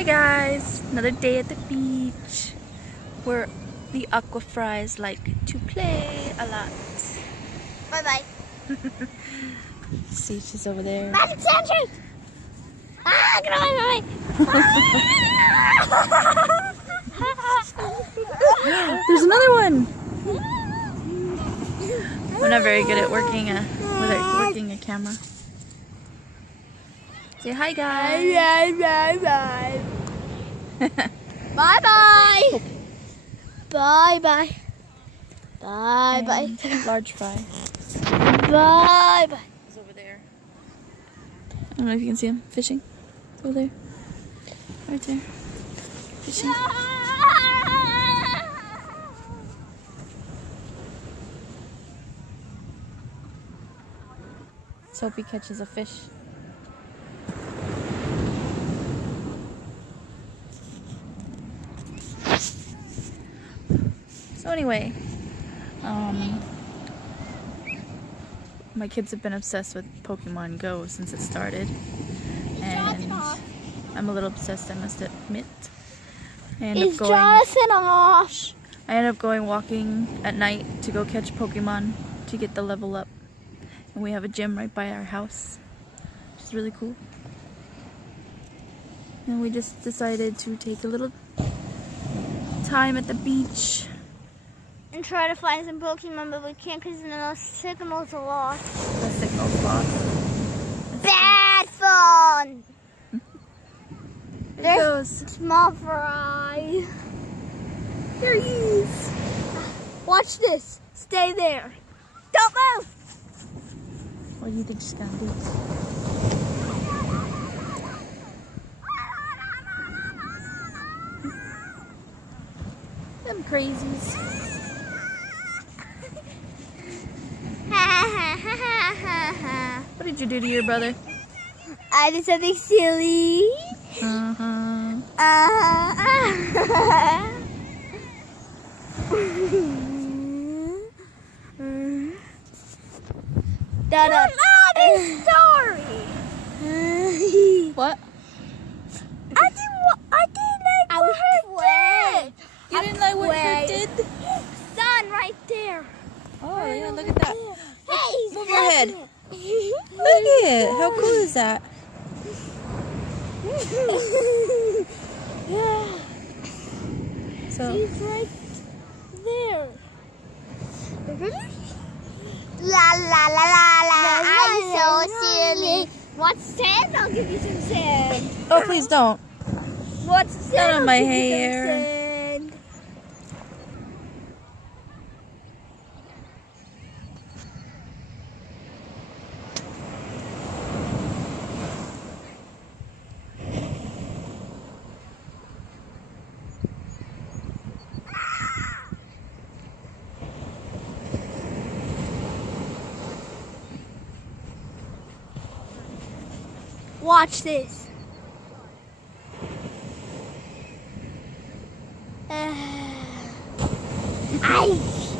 Hi guys, another day at the beach where the AguaFRYS like to play a lot. Bye bye. See, she's over there. Magic sandshake! Ah, get away! There's another one! I'm not very good at working a camera. Say hi guys! Bye bye! Bye bye! Bye bye! Large fry. Bye bye! He's over there. I don't know if you can see him fishing. Over there. Right there. Fishing. Let's hope he catches a fish. So anyway, my kids have been obsessed with Pokemon Go since it started, and I'm a little obsessed, I must admit. I ended up going walking at night to go catch Pokemon to get the level up, and we have a gym right by our house, which is really cool. And we just decided to take a little time at the beach and try to find some Pokemon, but we can't because the signal's lost. The signal's lost. Bad fun! There he goes. Small fry. There he is. Watch this. Stay there. Don't move! What do you think she's gonna do? Them crazies. What did you do to your brother? I did something silly. Sorry. What? I didn't like what her did. You didn't like what her did? Sun right there. Oh yeah, look at that. Hey, move your head. Look at it. How cool is that? Yeah. So she's right there. La la la la la. I'm so silly. Want sand? I'll give you some sand. oh, please don't. What's sand? Not on my I'll give you some hair. sand. Watch this. I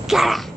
gotta.